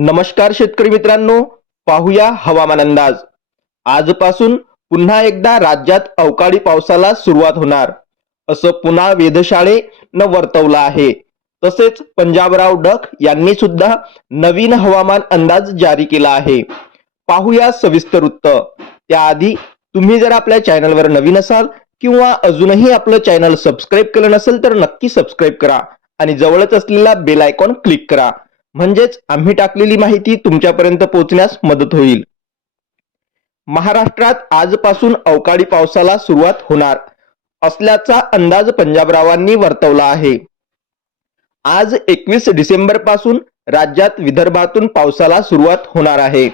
नमस्कार शेतकरी मित्रांनो पाहूया हवामान अंदाज. आजपासून पुन्हा एकदा राज्यात अवकाळी पावसाला सुरुवात होणार. असं पुन्हा वेधशाळेनं वर्तवलं आहे. तसेच पंजाबराव डक यांनी सुद्धा नवीन हवामान अंदाज जारी केला आहे. पाहूया सविस्तर वृत्त. त्याआधी तुम्ही जर आपल्या चॅनलवर नवीन असाल किंवा अजूनही आपलं चॅनल सबस्क्राईब केलं नसेल तर नक्की सबस्क्राईब करा आणि जवळच असलेला बेल आयकॉन क्लिक करा. म्हणजेच आम्ही टाकलेली माहिती तुमच्यापर्यंत पोहोचण्यास मदत होईल. महाराष्ट्रात आजपासून अवकाळी पावसाला सुरुवात होणार असल्याचा अंदाज पंजाबरावांनी वर्तवला आहे. आज एकवीस डिसेंबरपासून राज्यात विदर्भातून पावसाला सुरुवात होणार आहे.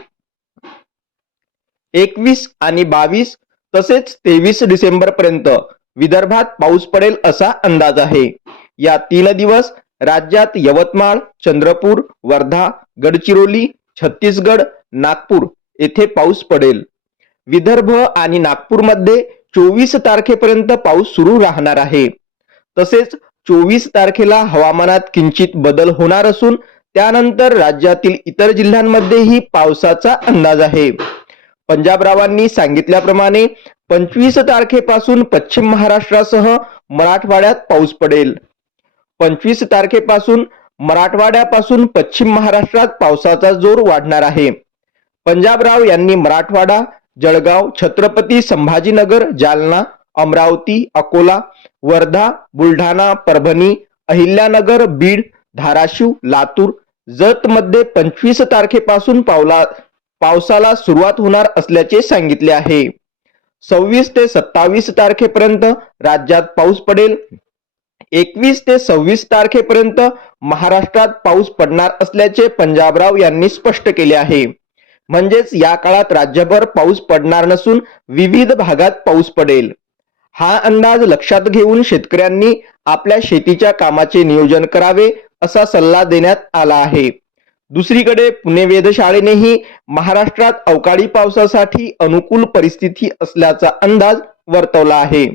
एकवीस आणि बावीस तसेच तेवीस डिसेंबर पर्यंत विदर्भात पाऊस पडेल असा अंदाज आहे. या तीन दिवस राज्यात यवतमाळ चंद्रपूर वर्धा गडचिरोली छत्तीसगड नागपूर येथे पाऊस पडेल. विदर्भ आणि नागपूरमध्ये चोवीस तारखेपर्यंत पाऊस सुरू राहणार आहे. तसेच चोवीस तारखेला हवामानात किंचित बदल होणार असून त्यानंतर राज्यातील इतर जिल्ह्यांमध्येही पावसाचा अंदाज आहे. पंजाबरावांनी सांगितल्याप्रमाणे पंचवीस तारखेपासून पश्चिम महाराष्ट्रासह मराठवाड्यात पाऊस पडेल. पंचवीस तारखेपासून मराठवाड्यापासून पश्चिम महाराष्ट्रात पावसाचा जोर वाढणार आहे. पंजाबराव यांनी मराठवाडा जळगाव छत्रपती संभाजीनगर जालना अमरावती अकोला वर्धा बुलढाणा परभणी अहिल्यानगर बीड धाराशिव लातूर जत मध्ये पंचवीस तारखेपासून पावला पावसाला सुरुवात होणार असल्याचे सांगितले आहे. सव्वीस ते सत्तावीस तारखेपर्यंत राज्यात पाऊस पडेल. एकवीस ते सव्वीस तारखेपर्यंत महाराष्ट्रात पाऊस पडणार असल्याचे पंजाबराव यांनी स्पष्ट केले आहे. म्हणजेच या काळात राज्यभर पाऊस पडणार नसून विविध भागात पाऊस पडेल. हा अंदाज लक्षात घेऊन शेतकऱ्यांनी आपल्या शेतीच्या कामाचे नियोजन करावे असा सल्ला देण्यात आला आहे. दुसरीकडे पुणे वेधशाळेनेही महाराष्ट्रात अवकाळी पावसासाठी अनुकूल परिस्थिती असल्याचा अंदाज वर्तवला आहे.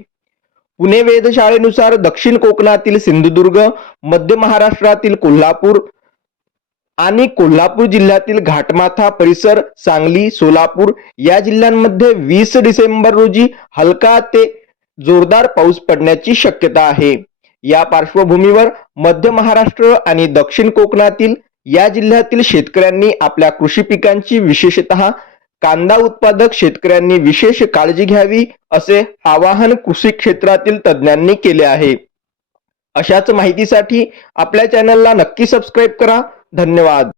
पुणे वेधशाळेनुसार दक्षिण कोकणातील सिंधुदुर्ग मध्य महाराष्ट्रातील कोल्हापूर आणि कोल्हापूर जिल्ह्यातील घाटमाथा परिसर सांगली सोलापूर या जिल्ह्यांमध्ये वीस डिसेंबर रोजी हलका ते जोरदार पाऊस पडण्याची शक्यता आहे. या पार्श्वभूमीवर मध्य महाराष्ट्र आणि दक्षिण कोकणातील या जिल्ह्यातील शेतकऱ्यांनी आपल्या कृषी पिकांची विशेषतः कांदा उत्पादक शेतकऱ्यांनी विशेष काळजी घ्यावी असे आवाहन कृषी क्षेत्रातील तज्ज्ञांनी केले आहे. अशाच माहितीसाठी आपल्या चॅनलला नक्की सबस्क्राईब करा. धन्यवाद.